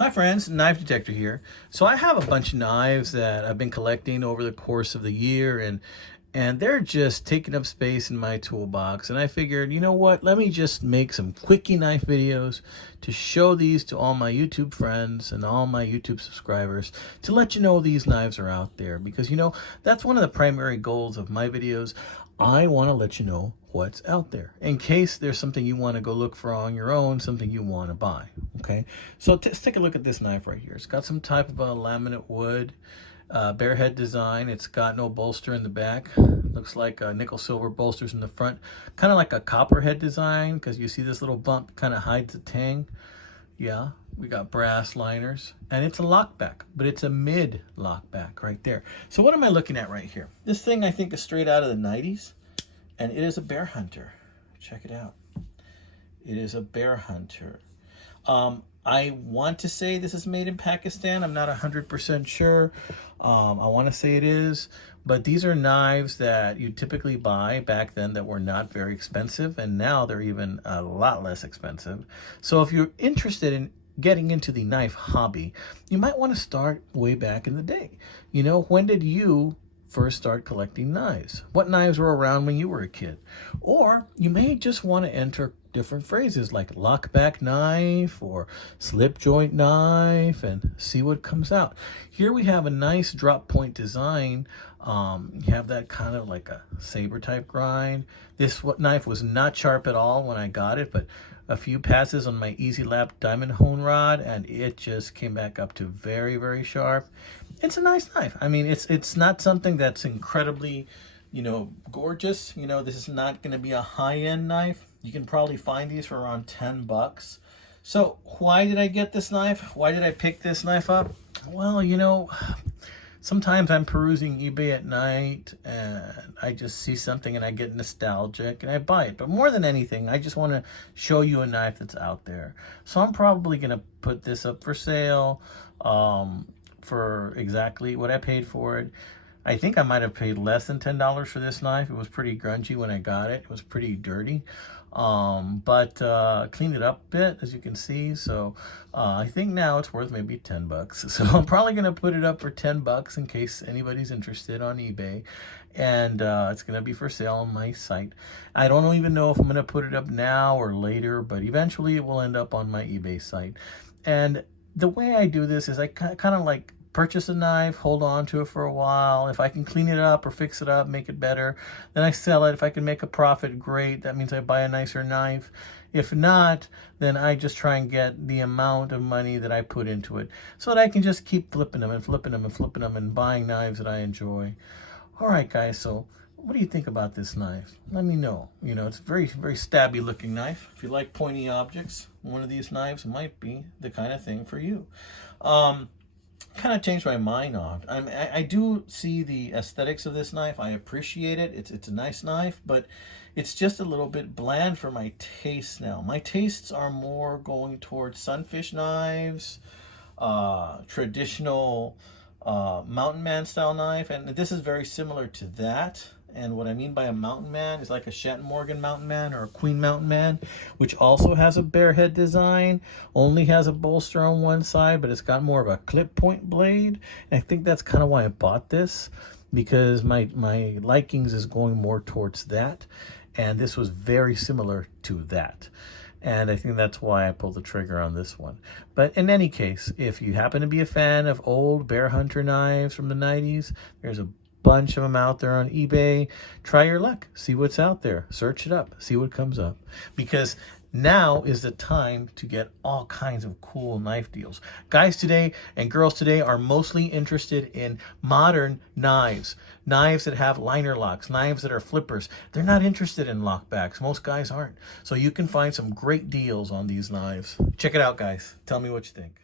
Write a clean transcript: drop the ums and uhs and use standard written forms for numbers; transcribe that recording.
Hi friends, Knife Detector here. So I have a bunch of knives that I've been collecting over the course of the year, and they're just taking up space in my toolbox. And I figured, you know what, let me just make some quickie knife videos to show these to all my YouTube friends and all my YouTube subscribers to let you know these knives are out there. Because, you know, that's one of the primary goals of my videos. I want to let you know what's out there in case there's something you want to go look for on your own, something you want to buy. Okay, so let's take a look at this knife right here. It's got some type of a laminate wood, bare head design. It's got no bolster in the back. Looks like nickel silver bolsters in the front, kind of like a copperhead design, because you see this little bump kind of hides the tang. Yeah, we got brass liners, and it's a lockback, but it's a mid lockback right there. So what am I looking at right here? This thing I think is straight out of the 90s, and it is a Bear Hunter. Check it out. It is a Bear Hunter. I want to say this is made in Pakistan. I'm not 100% sure. I want to say it is, but these are knives that you typically buy back then that were not very expensive, and now they're even a lot less expensive. So if you're interested in getting into the knife hobby, you might want to start way back in the day. You know, when did you first start collecting knives? What knives were around when you were a kid? Or you may just want to enter different phrases like lockback knife or slip joint knife and see what comes out. Here we have a nice drop point design. You have that kind of like a saber type grind. This knife was not sharp at all when I got it, but a few passes on my Easy Lap diamond hone rod and it just came back up to very, very sharp. It's a nice knife. I mean, it's not something that's incredibly, you know, gorgeous. You know, this is not going to be a high-end knife. You can probably find these for around 10 bucks. So why did I get this knife? Why did I pick this knife up? Well, you know, sometimes I'm perusing eBay at night and I just see something and I get nostalgic and I buy it. But more than anything, I just want to show you a knife that's out there. So I'm probably going to put this up for sale for exactly what I paid for it. I think I might have paid less than $10 for this knife. It was pretty grungy when I got it. It was pretty dirty, but cleaned it up a bit, as you can see. So I think now it's worth maybe 10 bucks. So I'm probably going to put it up for 10 bucks in case anybody's interested on eBay. And it's going to be for sale on my site. I don't even know if I'm going to put it up now or later, but eventually it will end up on my eBay site. And the way I do this is I kind of like purchase a knife, hold on to it for a while. If I can clean it up or fix it up, make it better, then I sell it. If I can make a profit, great. That means I buy a nicer knife. If not, then I just try and get the amount of money that I put into it so that I can just keep flipping them and flipping them and flipping them and buying knives that I enjoy. All right, guys, so what do you think about this knife? Let me know. You know, it's a very, very stabby looking knife. If you like pointy objects, one of these knives might be the kind of thing for you. Kind of changed my mind on. I do see the aesthetics of this knife. I appreciate it. It's a nice knife, but it's just a little bit bland for my tastes now. My tastes are more going towards sunfish knives, traditional mountain man style knife, and this is very similar to that. And what I mean by a mountain man is like a Shanton Morgan mountain man or a Queen mountain man, which also has a bare head design, only has a bolster on one side, but it's got more of a clip point blade. And I think that's kind of why I bought this, because my likings is going more towards that. And this was very similar to that. And I think that's why I pulled the trigger on this one. But in any case, if you happen to be a fan of old Bear Hunter knives from the 90s, there's a bunch of them out there on eBay. Try your luck, see what's out there, search it up, see what comes up, because now is the time to get all kinds of cool knife deals. Guys today and girls today are mostly interested in modern knives that have liner locks, knives that are flippers. They're not interested in lockbacks. Most guys aren't. So you can find some great deals on these knives. Check it out, guys. Tell me what you think.